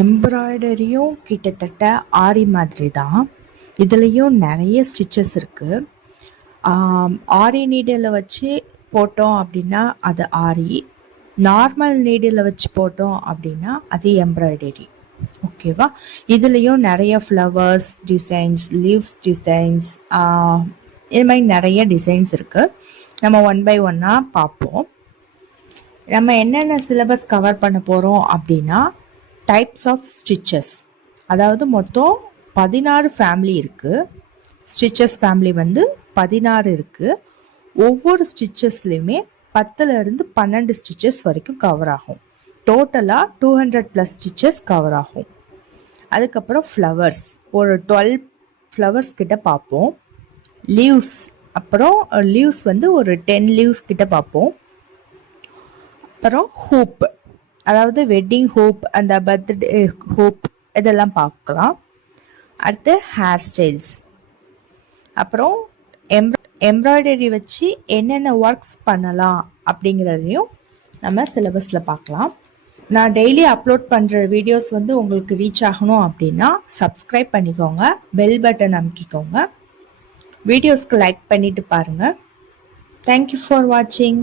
எம்ப்ராய்டரியும் கிட்டத்தட்ட ஆரி மாதிரி தான். இதுலேயும் நிறைய ஸ்டிச்சஸ் இருக்குது. ஆரி நீடில் வச்சு போட்டோம் அப்படின்னா அது ஆரி, நார்மல் நீடில் வச்சு போட்டோம் அப்படின்னா அது எம்ப்ராய்டரி. ஓகேவா? இதுலேயும் நிறைய ஃப்ளவர்ஸ் டிசைன்ஸ், லீவ்ஸ் டிசைன்ஸ், இது மாதிரி நிறைய டிசைன்ஸ் இருக்குது. நம்ம ஒன் பை ஒன்னாக பார்ப்போம். நம்ம என்னென்ன சிலபஸ் கவர் பண்ண போகிறோம் அப்படின்னா, டைப்ஸ் ஆஃப் ஸ்டிச்சஸ், அதாவது மொத்தம் 16 ஃபேமிலி இருக்குது. ஸ்டிச்சஸ் ஃபேமிலி வந்து 16 இருக்குது. ஒவ்வொரு ஸ்டிச்சஸ்லையுமே 10லேருந்து 12 ஸ்டிச்சஸ் வரைக்கும் கவர் ஆகும். டோட்டலாக 200+ ஸ்டிச்சஸ் கவர் ஆகும். அதுக்கப்புறம் ஃப்ளவர்ஸ் ஒரு 12 ஃப்ளவர்ஸ் கிட்ட பார்ப்போம். லீவ்ஸ், அப்புறம் லீவ்ஸ் வந்து ஒரு 10 லீவ்ஸ் கிட்ட பார்ப்போம். அப்புறம் ஹூப், அதாவது வெட்டிங் ஹூப், அந்த பர்த்டே ஹூப், இதெல்லாம் பார்க்கலாம். அடுத்து ஹேர் ஸ்டைல்ஸ், அப்புறம் எம்ப்ராய்டரி வச்சு என்னென்ன ஒர்க்ஸ் பண்ணலாம் அப்படிங்கிறதையும் நம்ம சிலபஸில் பார்க்கலாம். நான் டெய்லி அப்லோட் பண்ணுற வீடியோஸ் வந்து உங்களுக்கு ரீச் ஆகணும் அப்படின்னா சப்ஸ்கிரைப் பண்ணிக்கோங்க, பெல் பட்டன் அமைக்கிக்கோங்க, வீடியோஸ்க்கு லைக் பண்ணிவிட்டு பாருங்கள். தேங்க்யூ ஃபார் வாட்சிங்.